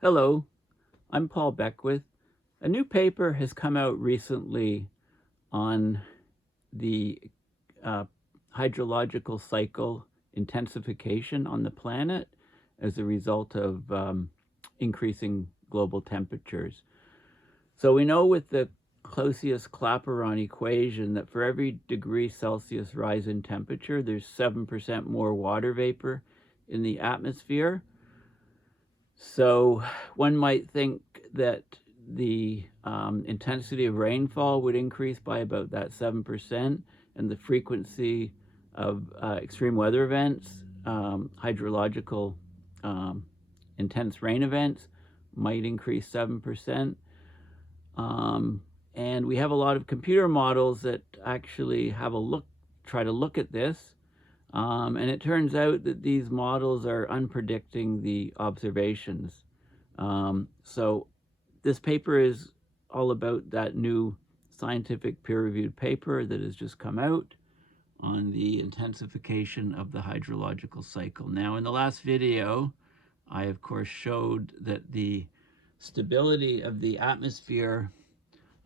Hello, I'm Paul Beckwith. A new paper has come out recently on the uh, hydrological cycle intensification on the planet as a result of increasing global temperatures. So we know with the Clausius-Clapeyron equation that for every degree Celsius rise in temperature, there's 7% more water vapor in the atmosphere. So one might think that the intensity of rainfall would increase by about that 7%, and the frequency of extreme weather events, hydrological intense rain events, might increase 7%. And we have a lot of computer models that actually have a look, try to look at this. And it turns out that these models are unpredicting the observations. So this paper is all about that new scientific peer-reviewed paper that has just come out on the intensification of the hydrological cycle. Now, in the last video, I of course showed that the stability of the atmosphere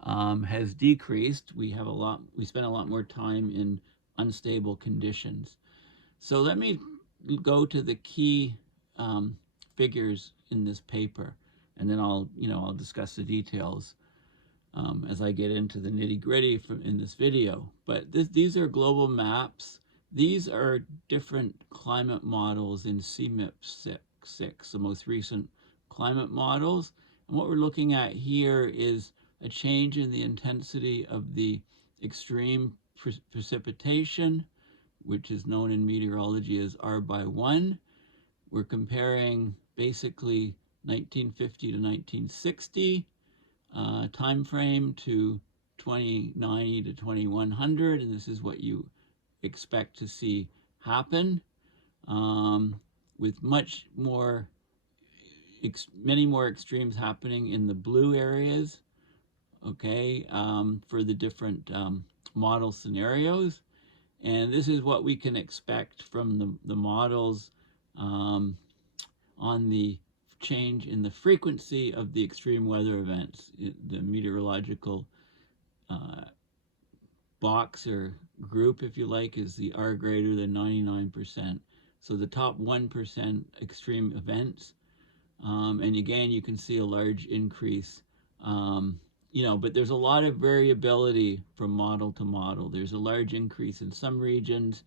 has decreased. We spend a lot more time in unstable conditions. So let me go to the key figures in this paper, and then I'll discuss the details as I get into the nitty-gritty in this video. But these are global maps. These are different climate models in CMIP6, the most recent climate models. And what we're looking at here is a change in the intensity of the extreme precipitation, which is known in meteorology as R/1. We're comparing basically 1950 to 1960 time frame to 2090 to 2100, and this is what you expect to see happen, with many more extremes happening in the blue areas, okay, for the different model scenarios. And this is what we can expect from the models on the change in the frequency of the extreme weather events. The meteorological box or group, if you like, is the R greater than 99%. So the top 1% extreme events. And again, you can see a large increase. But there's a lot of variability from model to model. There's a large increase in some regions,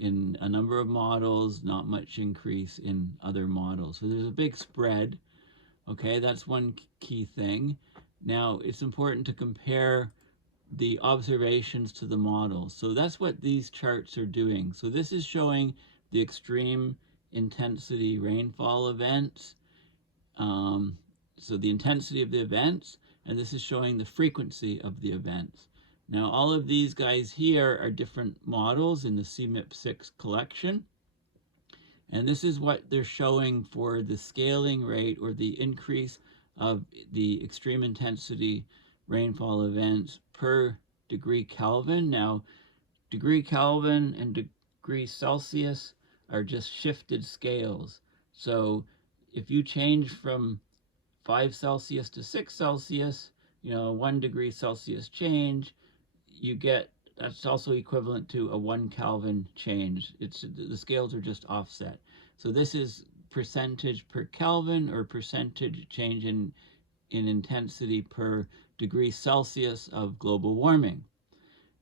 in a number of models, not much increase in other models. So there's a big spread. Okay, that's one key thing. Now, it's important to compare the observations to the models. So that's what these charts are doing. So this is showing the extreme intensity rainfall events. So the intensity of the events, and this is showing the frequency of the events. Now, all of these guys here are different models in the CMIP6 collection. And this is what they're showing for the scaling rate, or the increase of the extreme intensity rainfall events per degree Kelvin. Now, degree Kelvin and degree Celsius are just shifted scales. So if you change from 5 Celsius to 6 Celsius, 1 degree Celsius change, that's also equivalent to a 1 Kelvin change. The scales are just offset. So this is percentage per Kelvin, or percentage change in intensity per degree Celsius of global warming.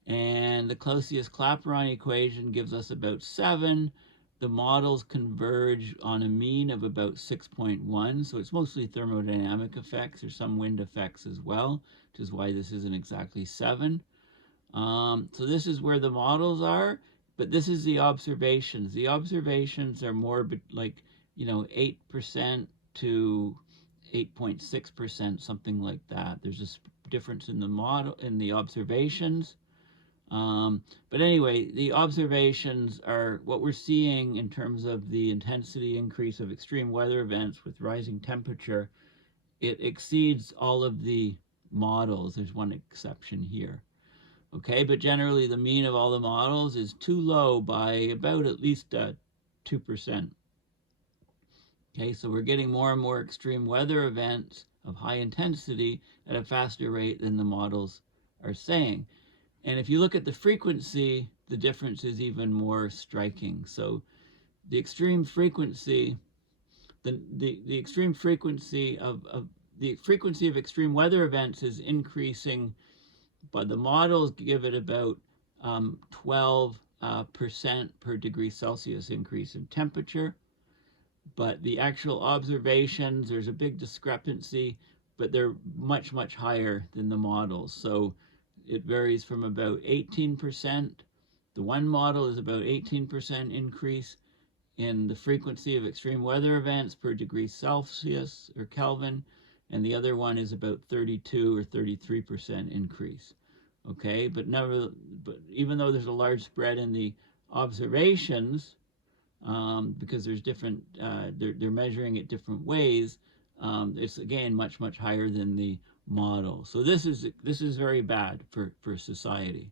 And the Clausius-Clapeyron equation gives us about 7. The models converge on a mean of about 6.1, so it's mostly thermodynamic effects. There's some wind effects as well, which is why this isn't exactly 7. So this is where the models are, but this is the observations. The observations are more like 8% to 8.6%, something like that. There's a difference in the observations. But anyway, the observations are what we're seeing in terms of the intensity increase of extreme weather events with rising temperature. It exceeds all of the models. There's one exception here. Okay, but generally the mean of all the models is too low by about at least 2%. Okay, so we're getting more and more extreme weather events of high intensity at a faster rate than the models are saying. And if you look at the frequency, the difference is even more striking. So the extreme frequency, the extreme frequency of the frequency of extreme weather events is increasing, but the models give it about 12% per degree Celsius increase in temperature. But the actual observations, there's a big discrepancy, but they're much, much higher than the models. So it varies from about 18%. The one model is about 18% increase in the frequency of extreme weather events per degree Celsius or Kelvin, and the other one is about 32 or 33% increase. Okay, but even though there's a large spread in the observations, because there's different, they're measuring it different ways, it's again much, much higher than the model. So this is very bad for society.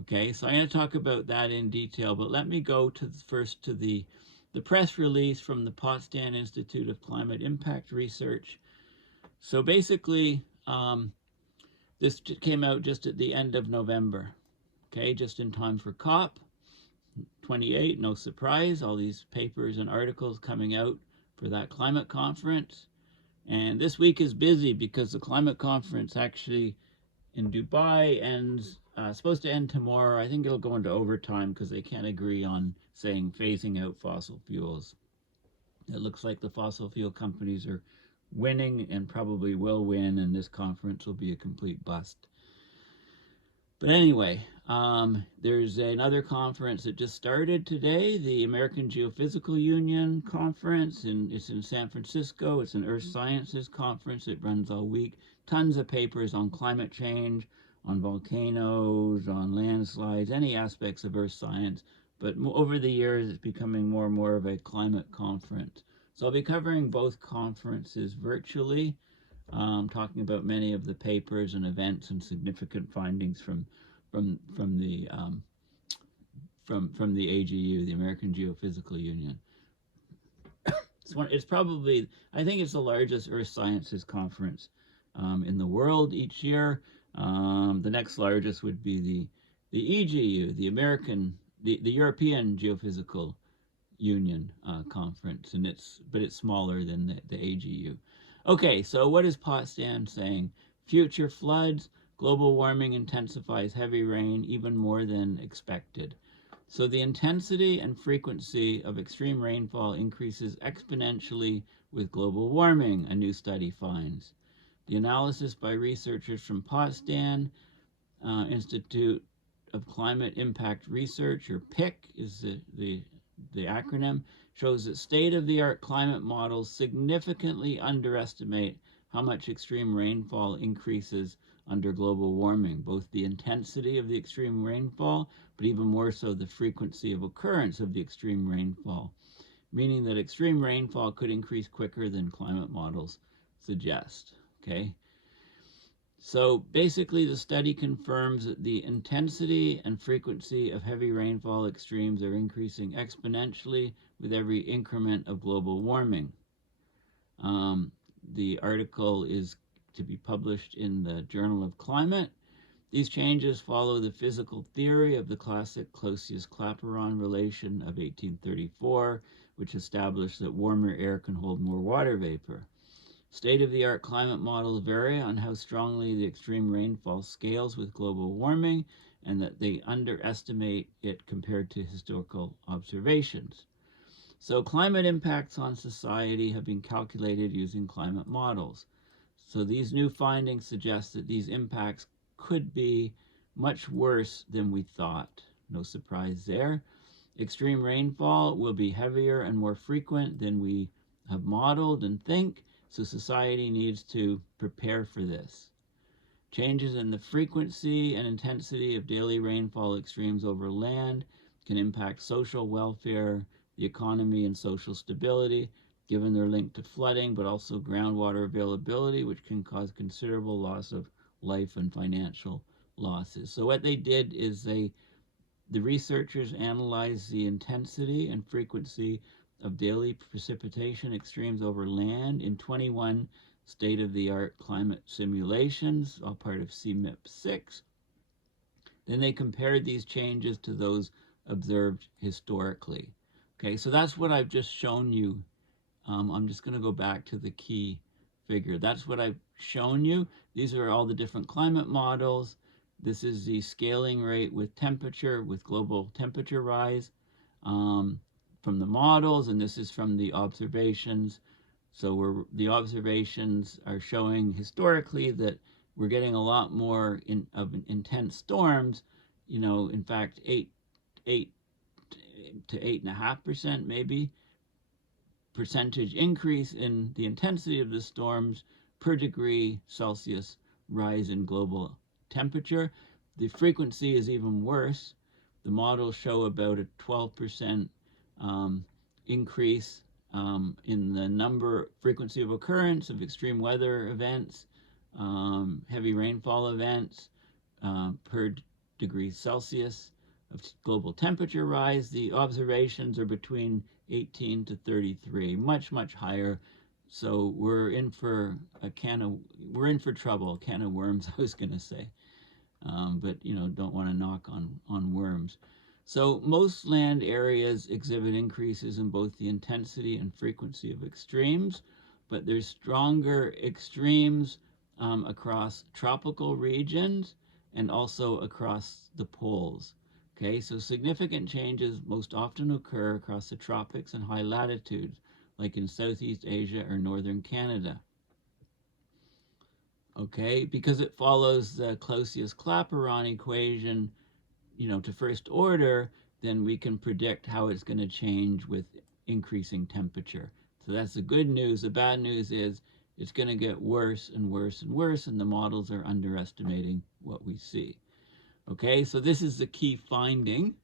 Okay, so I'm going to talk about that in detail, but let me go first to the press release from the Potsdam Institute of Climate Impact Research. So basically, this came out just at the end of November, okay, just in time for COP28, no surprise, all these papers and articles coming out for that climate conference. And this week is busy because the climate conference actually in Dubai ends, supposed to end tomorrow. I think it'll go into overtime because they can't agree on saying phasing out fossil fuels. It looks like the fossil fuel companies are winning and probably will win, and this conference will be a complete bust. But anyway, there's another conference that just started today, the American Geophysical Union conference, and it's in San Francisco. It's an Earth Sciences conference. It runs all week. Tons of papers on climate change, on volcanoes, on landslides, any aspects of Earth science. But over the years, it's becoming more and more of a climate conference. So I'll be covering both conferences virtually, talking about many of the papers and events and significant findings from the AGU, the American Geophysical Union. It's probably, I think it's the largest Earth Sciences conference in the world each year. The next largest would be the EGU, the European Geophysical Union conference, and it's smaller than the AGU. Okay, so what is Potsdam saying? Future floods, global warming intensifies heavy rain even more than expected. So the intensity and frequency of extreme rainfall increases exponentially with global warming, a new study finds. The analysis by researchers from Potsdam Institute of Climate Impact Research, or PIC is the acronym, shows that state-of-the-art climate models significantly underestimate how much extreme rainfall increases under global warming, both the intensity of the extreme rainfall, but even more so the frequency of occurrence of the extreme rainfall, meaning that extreme rainfall could increase quicker than climate models suggest, okay? So basically, the study confirms that the intensity and frequency of heavy rainfall extremes are increasing exponentially with every increment of global warming. The article is to be published in the Journal of Climate. These changes follow the physical theory of the classic Clausius-Clapeyron relation of 1834, which established that warmer air can hold more water vapor. State-of-the-art climate models vary on how strongly the extreme rainfall scales with global warming, and that they underestimate it compared to historical observations. So climate impacts on society have been calculated using climate models. So these new findings suggest that these impacts could be much worse than we thought. No surprise there. Extreme rainfall will be heavier and more frequent than we have modeled and think, so society needs to prepare for this. Changes in the frequency and intensity of daily rainfall extremes over land can impact social welfare, the economy, and social stability, given their link to flooding, but also groundwater availability, which can cause considerable loss of life and financial losses. So what they did is the researchers analyzed the intensity and frequency of daily precipitation extremes over land in 21 state-of-the-art climate simulations, all part of CMIP 6. Then they compared these changes to those observed historically. Okay, so that's what I've just shown you. I'm just going to go back to the key figure. That's what I've shown you. These are all the different climate models. This is the scaling rate with temperature, with global temperature rise from the models, and this is from the observations. So the observations are showing historically that we're getting a lot more of intense storms. You know, in fact, 8 to 8.5% maybe percentage increase in the intensity of the storms per degree Celsius rise in global temperature. The frequency is even worse. The models show about a 12% increase in the frequency of occurrence of extreme weather events, heavy rainfall events per degree Celsius of global temperature rise. The observations are between 18 to 33, much higher. So we're in for trouble, a can of worms, I was going to say. But you know, don't want to knock on worms. So most land areas exhibit increases in both the intensity and frequency of extremes, but there's stronger extremes across tropical regions and also across the poles. Okay, so significant changes most often occur across the tropics and high latitudes, like in Southeast Asia or northern Canada. Okay, because it follows the Clausius-Clapeyron equation, you know, to first order, then we can predict how it's going to change with increasing temperature. So that's the good news. The bad news is it's going to get worse and worse and worse, and the models are underestimating what we see. Okay, so this is the key finding.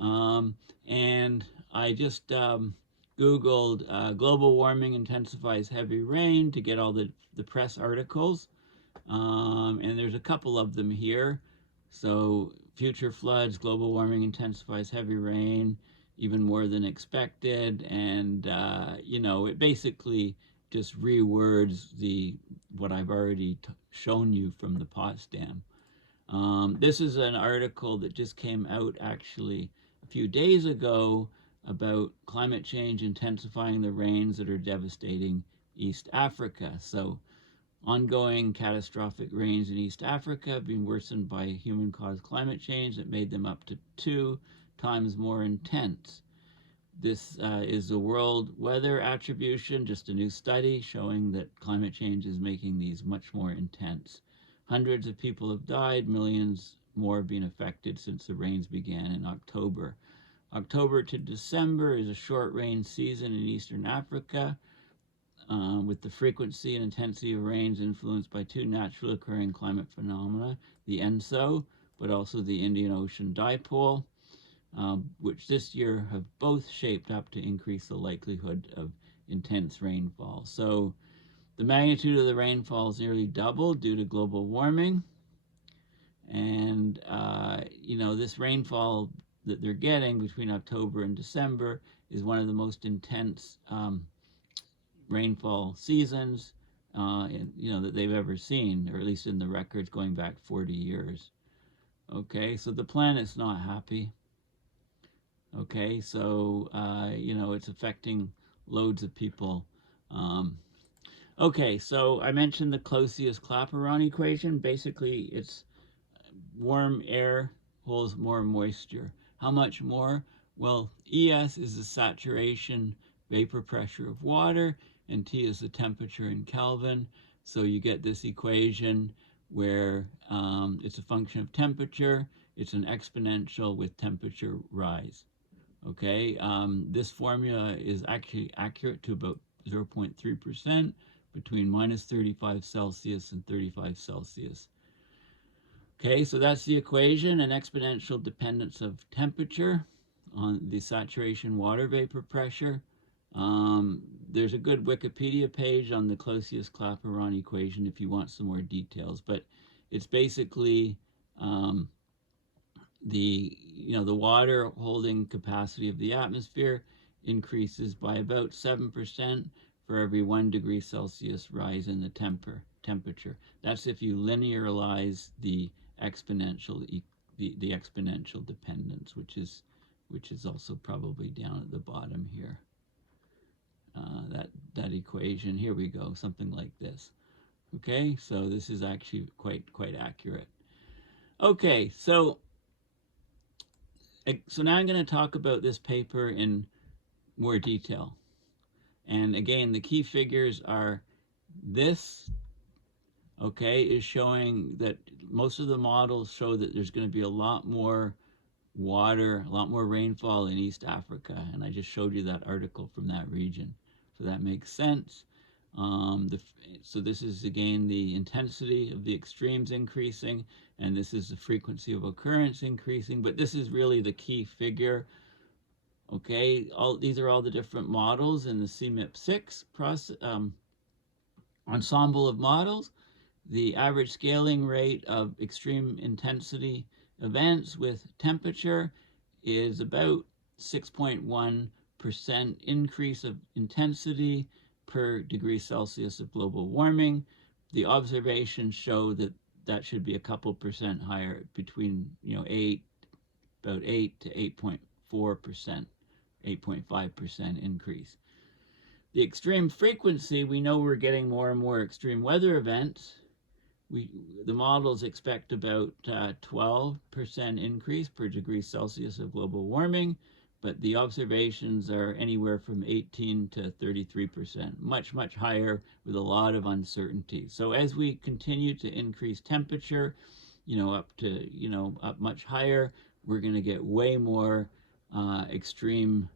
And I just Googled global warming intensifies heavy rain to get all the press articles. And there's a couple of them here. So future floods, global warming intensifies heavy rain, even more than expected. And, you know, it basically just rewords what I've already shown you from the Potsdam. This is an article that just came out actually a few days ago about climate change intensifying the rains that are devastating East Africa. So ongoing catastrophic rains in East Africa have been worsened by human-caused climate change that made them up to 2 times more intense. This is the World Weather Attribution, just a new study showing that climate change is making these much more intense. Hundreds of people have died, millions more have been affected since the rains began in October. October to December is a short rain season in Eastern Africa, with the frequency and intensity of rains influenced by 2 naturally occurring climate phenomena, the ENSO, but also the Indian Ocean Dipole, which this year have both shaped up to increase the likelihood of intense rainfall. So the magnitude of the rainfall is nearly doubled due to global warming. And, you know, this rainfall that they're getting between October and December is one of the most intense rainfall seasons that they've ever seen, or at least in the records going back 40 years. Okay, so the planet's not happy. Okay, so it's affecting loads of people. Okay, so I mentioned the Clausius-Clapeyron equation. Basically, it's warm air holds more moisture. How much more? Well, ES is the saturation vapor pressure of water, and T is the temperature in Kelvin. So you get this equation where it's a function of temperature. It's an exponential with temperature rise. Okay, this formula is actually accurate to about 0.3% between minus 35 Celsius and 35 Celsius. Okay, so that's the equation, an exponential dependence of temperature on the saturation water vapor pressure. There's a good Wikipedia page on the Clausius-Clapeyron equation if you want some more details, but it's basically the water holding capacity of the atmosphere increases by about 7% for every 1 degree Celsius rise in the temperature. That's if you linearize the exponential the exponential dependence, which is also probably down at the bottom here. That equation, here we go, something like this. Okay, so this is actually quite accurate. Okay, so now I'm going to talk about this paper in more detail. And again, the key figures are this, okay, is showing that most of the models show that there's going to be a lot more water, a lot more rainfall in East Africa. And I just showed you that article from that region. So that makes sense. So this is, again, the intensity of the extremes increasing, and this is the frequency of occurrence increasing. But this is really the key figure. Okay, these are all the different models in the CMIP6 ensemble of models. The average scaling rate of extreme intensity events with temperature is about 6.1% increase of intensity per degree Celsius of global warming. The observations show that that should be a couple percent higher, between about 8 to 8.4%, 8.5% increase. The extreme frequency, we know we're getting more and more extreme weather events. The models expect about 12% increase per degree Celsius of global warming, but the observations are anywhere from 18 to 33%, much higher, with a lot of uncertainty. So as we continue to increase temperature, up much higher, we're going to get way more extreme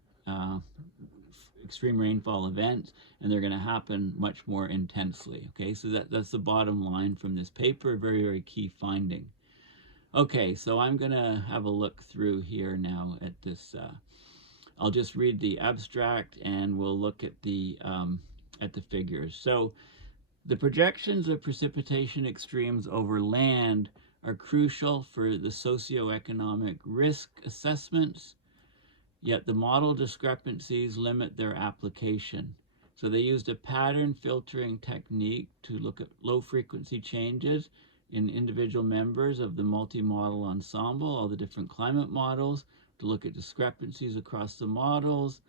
rainfall events, and they're going to happen much more intensely. Okay, so that's the bottom line from this paper, very key finding. Okay, so I'm going to have a look through here now at this. I'll just read the abstract, and we'll look at the figures. So the projections of precipitation extremes over land are crucial for the socioeconomic risk assessments, yet the model discrepancies limit their application. So they used a pattern filtering technique to look at low frequency changes in individual members of the multi-model ensemble, all the different climate models, to look at discrepancies across the models,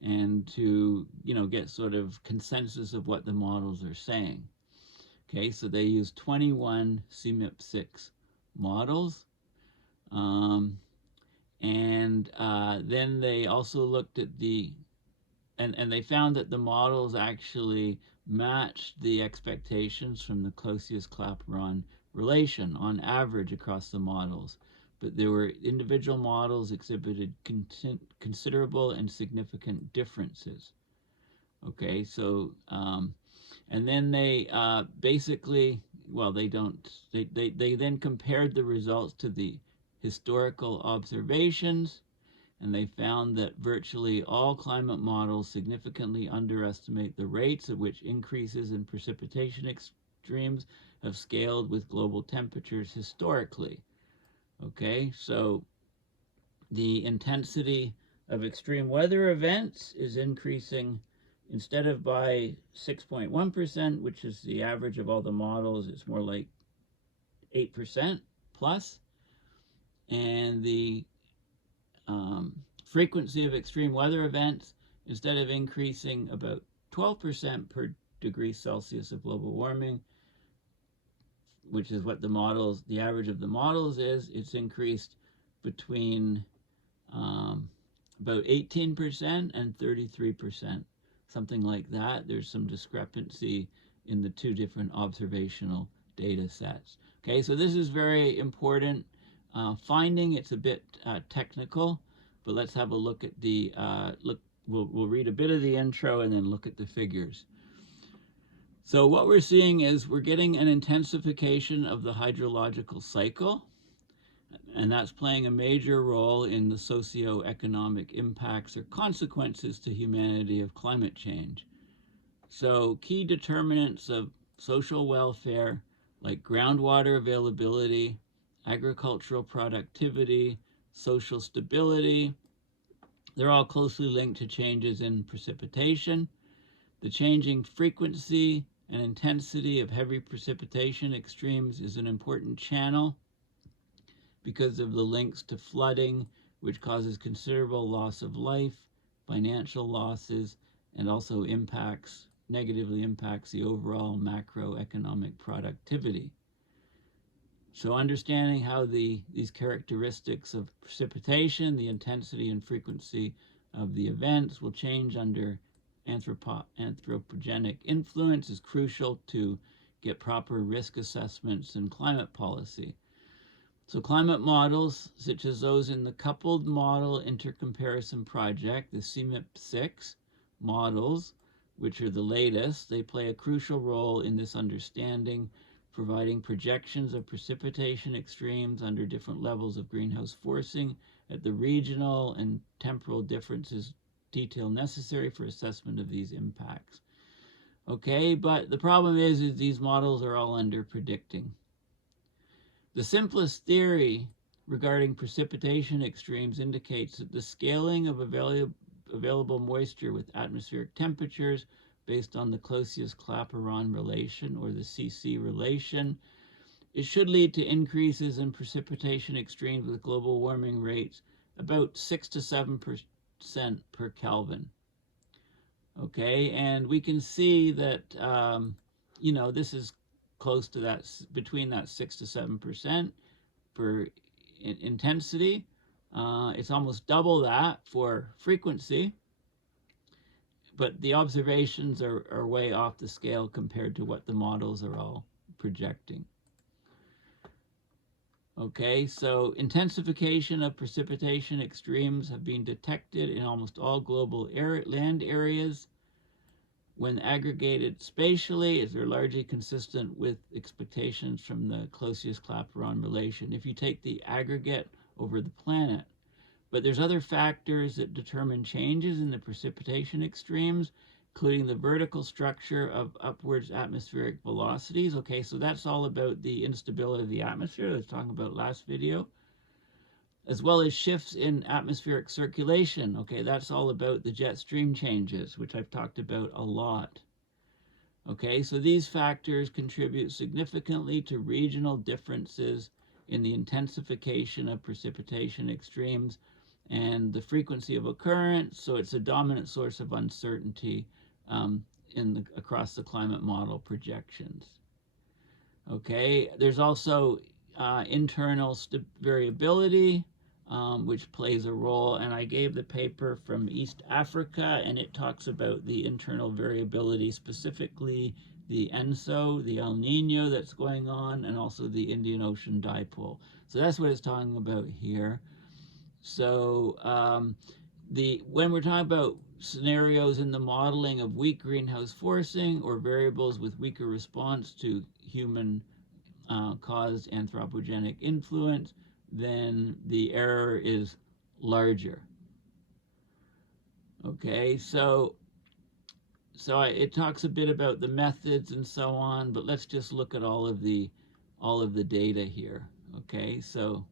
and to get sort of consensus of what the models are saying. Okay, so they used 21 CMIP6 models. Then they also looked at and they found that the models actually matched the expectations from the Clausius-Clapeyron relation on average across the models. But there were individual models exhibited considerable and significant differences. Okay, so, and then they basically, well, they then compared the results to the historical observations, and they found that virtually all climate models significantly underestimate the rates at which increases in precipitation extremes have scaled with global temperatures historically. Okay, so the intensity of extreme weather events is increasing, instead of by 6.1%, which is the average of all the models, it's more like 8% plus. And the frequency of extreme weather events, instead of increasing about 12% per degree Celsius of global warming, which is what the average of the models is, it's increased between about 18% and 33%, something like that. There's some discrepancy in the two different observational data sets. Okay, so this is very important finding. It's a bit technical, but let's have a look at the we'll read a bit of the intro and then look at the figures. So what we're seeing is we're getting an intensification of the hydrological cycle, and that's playing a major role in the socioeconomic impacts or consequences to humanity of climate change. So key determinants of social welfare, like groundwater availability, agricultural productivity, social stability, They're all closely linked to changes in precipitation. The changing frequency and intensity of heavy precipitation extremes is an important channel because of the links to flooding, which causes considerable loss of life, financial losses, and also negatively impacts the overall macroeconomic productivity. So understanding how these characteristics of precipitation, the intensity and frequency of the events will change under anthropogenic influence is crucial to get proper risk assessments in climate policy. So climate models, such as those in the coupled Model Intercomparison Project, the CMIP-6 models, which are the latest, they play a crucial role in this understanding, providing projections of precipitation extremes under different levels of greenhouse forcing at the regional and temporal differences detail necessary for assessment of these impacts. Okay, but the problem is these models are all under predicting. The simplest theory regarding precipitation extremes indicates that the scaling of available moisture with atmospheric temperatures based on the Clausius-Clapeyron relation, or the CC relation, it should lead to increases in precipitation extremes with global warming rates about 6 to 7% per Kelvin. Okay, and we can see that, this is close to that, between that 6 to 7% per intensity. It's almost double that for frequency, but the observations are way off the scale compared to what the models are all projecting. Okay, so intensification of precipitation extremes have been detected in almost all global land areas. When aggregated spatially, they're largely consistent with expectations from the Clausius-Clapeyron relation if you take the aggregate over the planet. But there's other factors that determine changes in the precipitation extremes, including the vertical structure of upwards atmospheric velocities. Okay, so that's all about the instability of the atmosphere I was talking about last video, as well as shifts in atmospheric circulation. Okay, that's all about the jet stream changes, which I've talked about a lot. Okay, so these factors contribute significantly to regional differences in the intensification of precipitation extremes and the frequency of occurrence. So it's a dominant source of uncertainty across the climate model projections. Okay, there's also internal variability, which plays a role, and I gave the paper from East Africa, and it talks about the internal variability, specifically the ENSO, the El Nino that's going on, and also the Indian Ocean dipole. So that's what it's talking about here. So when we're talking about scenarios in the modeling of weak greenhouse forcing or variables with weaker response to human caused anthropogenic influence, then the error is larger. Okay, so it talks a bit about the methods and so on, but let's just look at all of the data here. Okay, so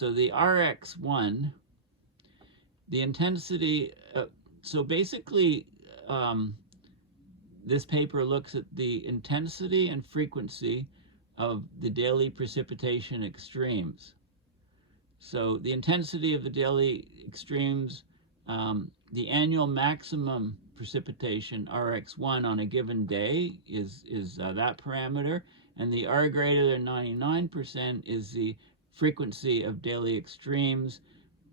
the RX1, the intensity, so basically this paper looks at the intensity and frequency of the daily precipitation extremes. So the intensity of the daily extremes, the annual maximum precipitation, RX1, on a given day is that parameter, and the R greater than 99% is the frequency of daily extremes.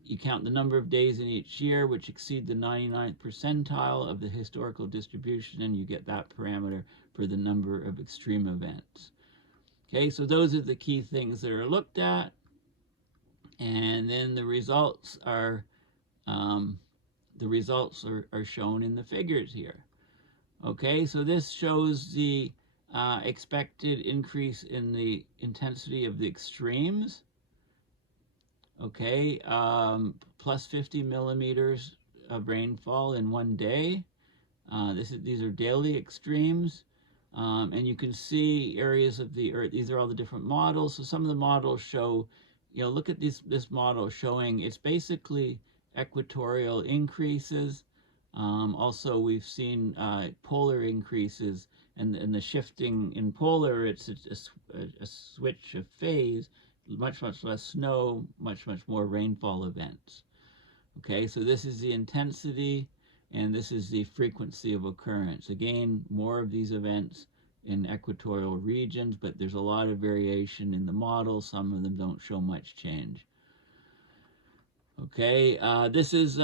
You count the number of days in each year which exceed the 99th percentile of the historical distribution, and you get that parameter for the number of extreme events. Okay, so those are the key things that are looked at, and then the results are shown in the figures here. Okay, so this shows the expected increase in the intensity of the extremes. Okay, plus 50 millimeters of rainfall in one day. These are daily extremes. And you can see areas of the Earth. These are all the different models. So some of the models show look at this model showing it's basically equatorial increases. Also, we've seen polar increases, and the shifting in polar, it's a switch of phase, much less snow, much more rainfall events. Okay, so this is the intensity, and this is the frequency of occurrence. Again, more of these events in equatorial regions, but there's a lot of variation in the model. Some of them don't show much change. Okay, this is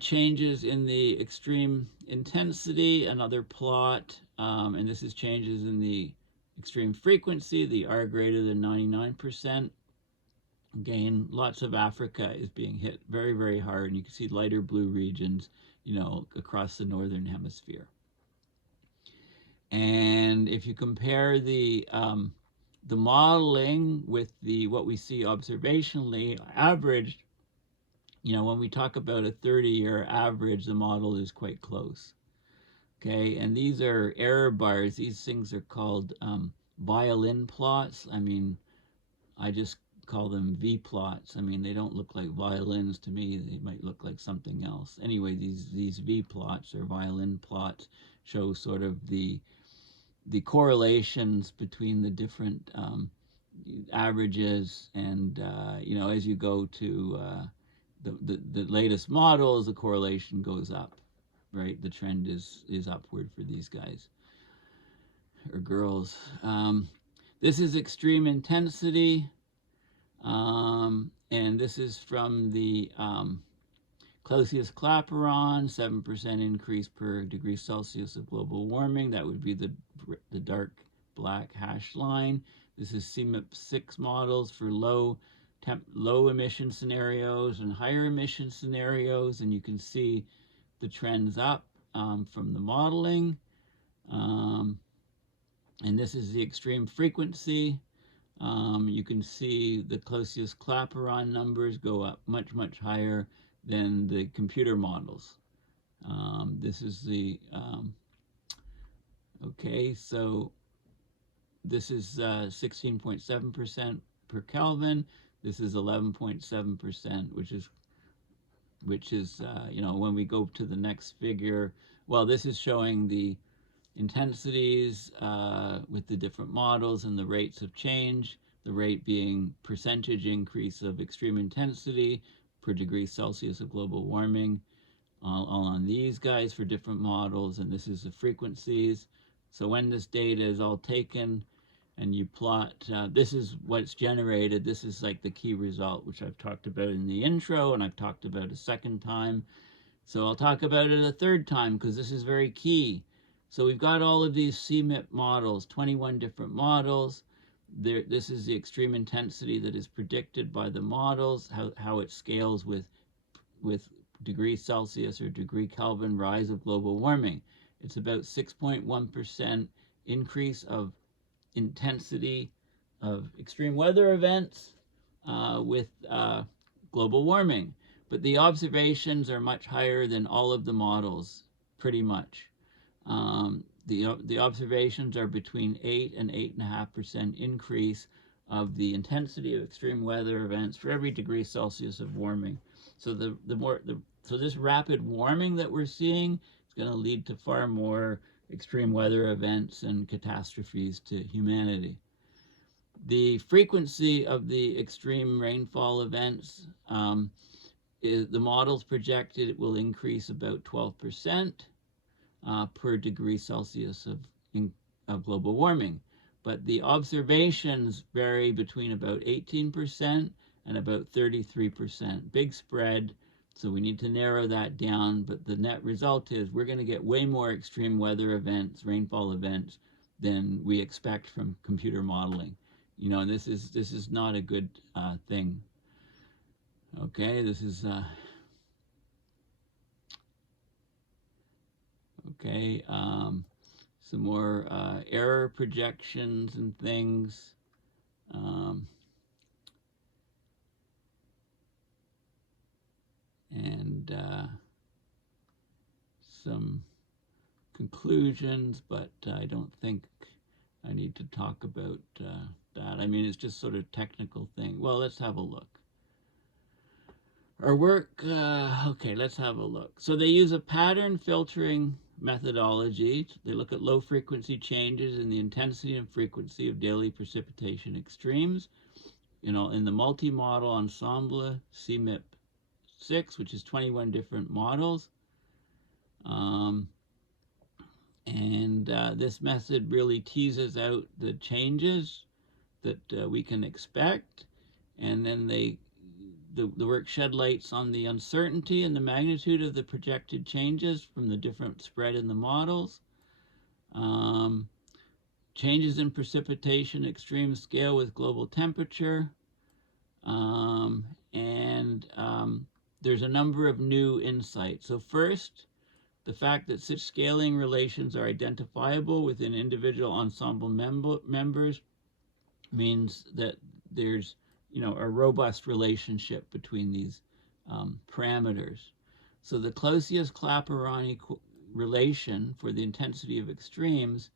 changes in the extreme intensity, another plot, and this is changes in the extreme frequency, the R greater than 99%. Again, lots of Africa is being hit very hard, and you can see lighter blue regions, across the northern hemisphere. And if you compare the modeling with what we see observationally, averaged, when we talk about a 30-year average, the model is quite close. Okay, and these are error bars. These things are called violin plots. I mean, I just call them V plots. I mean, they don't look like violins to me. They might look like something else. Anyway, these V plots or violin plots show sort of the correlations between the different averages, and as you go to the latest models, the correlation goes up, right? The trend is upward for these guys or girls. This is extreme intensity. And this is from the Clausius-Clapeyron, 7% increase per degree Celsius of global warming. That would be the dark black hash line. This is CMIP6 models for low emission scenarios and higher emission scenarios, and you can see the trends up from the modeling. And this is the extreme frequency. You can see the Clausius-Clapeyron numbers go up much higher than the computer models. This is the, okay, so this is 16.7% per Kelvin. This is 11.7%, which is when we go to the next figure, well, this is showing the intensities with the different models and the rates of change, the rate being percentage increase of extreme intensity per degree Celsius of global warming, all on these guys for different models, and this is the frequencies. So when this data is all taken and you plot, this is what's generated. This is like the key result, which I've talked about in the intro, and I've talked about a second time. So I'll talk about it a third time because this is very key. So we've got all of these CMIP models, 21 different models. This is the extreme intensity that is predicted by the models, how it scales with degree Celsius or degree Kelvin rise of global warming. It's about 6.1% increase of intensity of extreme weather events with global warming. But the observations are much higher than all of the models, pretty much. The observations are between 8 and 8.5% increase of the intensity of extreme weather events for every degree Celsius of warming. So so this rapid warming that we're seeing is going to lead to far more extreme weather events and catastrophes to humanity. The frequency of the extreme rainfall events, the models projected it will increase about 12%. Per degree Celsius of global warming. But the observations vary between about 18% and about 33%. Big spread, so we need to narrow that down, but the net result is we're going to get way more extreme weather events, rainfall events, than we expect from computer modeling. And this is not a good thing. Okay, this is... Okay, some more error projections and things. And some conclusions, but I don't think I need to talk about that. I mean, it's just sort of technical thing. Well, let's have a look. Our work, okay, let's have a look. So they use a pattern filtering methodology. They look at low frequency changes in the intensity and frequency of daily precipitation extremes. You know, in the multi-model Ensemble CMIP 6, which is 21 different models. This method really teases out the changes that we can expect, and then the work shed lights on the uncertainty and the magnitude of the projected changes from the different spread in the models. Changes in precipitation extreme scale with global temperature. There's a number of new insights. So first, the fact that such scaling relations are identifiable within individual ensemble members means that there's, you know, a robust relationship between these parameters. So the Clausius-Clapeyron relation for the intensity of extremes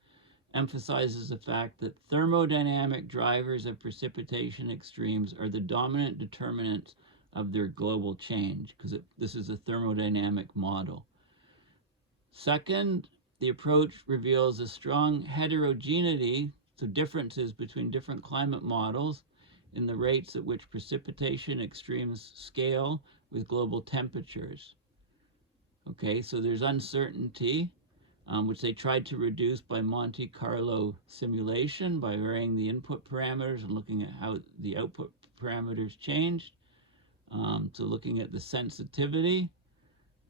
emphasizes the fact that thermodynamic drivers of precipitation extremes are the dominant determinants of their global change, because this is a thermodynamic model. Second, the approach reveals a strong heterogeneity, so differences between different climate models in the rates at which precipitation extremes scale with global temperatures. Okay, so there's uncertainty, which they tried to reduce by Monte Carlo simulation by varying the input parameters and looking at how the output parameters changed. So looking at the sensitivity,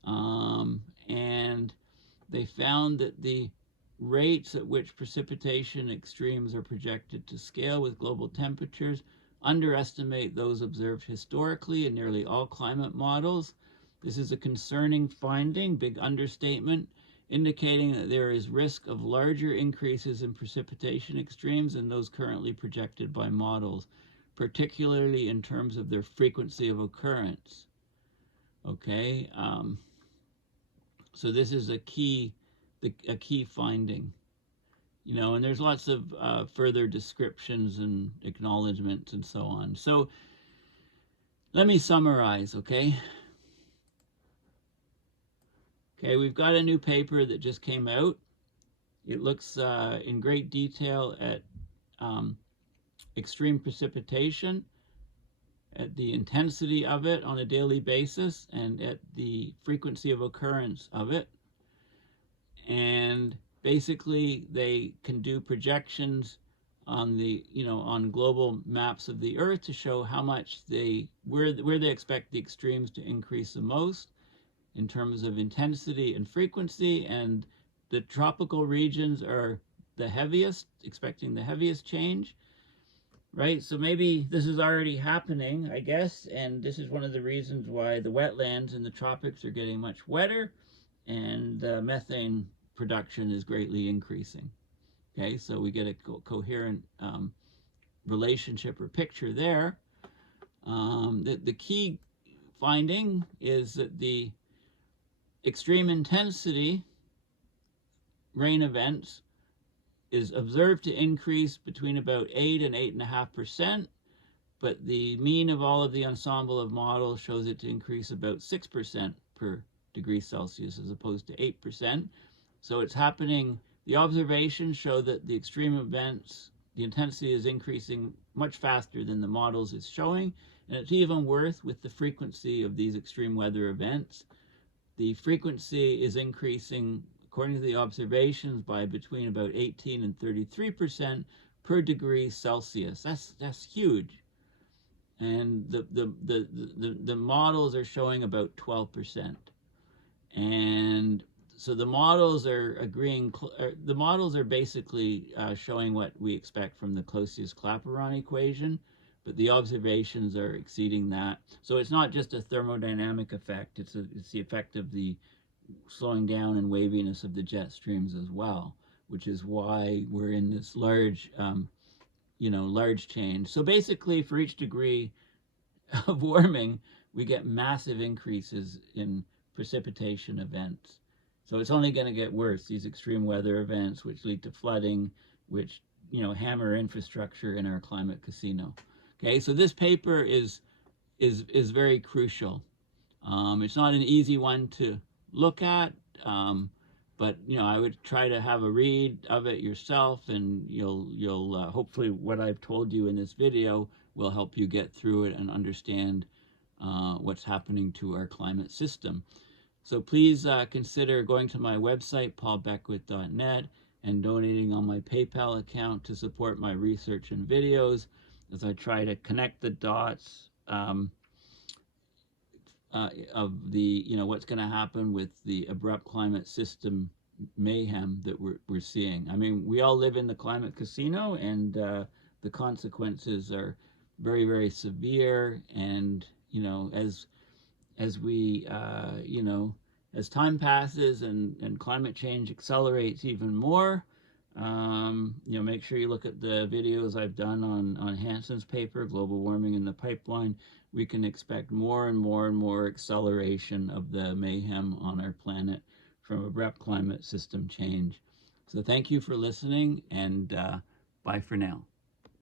and they found that the rates at which precipitation extremes are projected to scale with global temperatures underestimate those observed historically in nearly all climate models. This is a concerning finding, big understatement, indicating that there is risk of larger increases in precipitation extremes than those currently projected by models, particularly in terms of their frequency of occurrence. Okay, so this is a key finding. You know, and there's lots of further descriptions and acknowledgments and so on. So let me summarize, okay? Okay, we've got a new paper that just came out. It looks in great detail at extreme precipitation, at the intensity of it on a daily basis, and at the frequency of occurrence of it. And basically, they can do projections on the, you know, on global maps of the Earth to show how much where they expect the extremes to increase the most in terms of intensity and frequency, and the tropical regions are the heaviest, expecting the heaviest change, right? So maybe this is already happening, I guess, and this is one of the reasons why the wetlands in the tropics are getting much wetter, and methane production is greatly increasing. Okay, so we get a coherent relationship or picture there. The key finding is that the extreme intensity rain events is observed to increase between about 8 and 8.5%, but the mean of all of the ensemble of models shows it to increase about 6% per degree Celsius as opposed to 8%. So it's happening. The observations show that the extreme events, the intensity is increasing much faster than the models is showing, and it's even worse with the frequency of these extreme weather events. The frequency is increasing, according to the observations, by between about 18 and 33% per degree Celsius. That's huge. And the models are showing about 12%. And so the models are agreeing, the models are basically showing what we expect from the Clausius-Clapeyron equation, but the observations are exceeding that. So it's not just a thermodynamic effect, it's the effect of the slowing down and waviness of the jet streams as well, which is why we're in this large, large change. So basically, for each degree of warming, we get massive increases in precipitation events. So it's only going to get worse, these extreme weather events, which lead to flooding, which, hammer infrastructure in our climate casino. Okay, so this paper is very crucial. It's not an easy one to look at, but I would try to have a read of it yourself, and you'll hopefully what I've told you in this video will help you get through it and understand what's happening to our climate system. So please consider going to my website, paulbeckwith.net, and donating on my PayPal account to support my research and videos as I try to connect the dots of the, what's going to happen with the abrupt climate system mayhem that we're seeing. I mean, we all live in the climate casino, and the consequences are very, very severe. And, as we, as time passes and climate change accelerates even more, make sure you look at the videos I've done on Hansen's paper, Global Warming in the Pipeline. We can expect more and more and more acceleration of the mayhem on our planet from abrupt climate system change. So thank you for listening, and bye for now.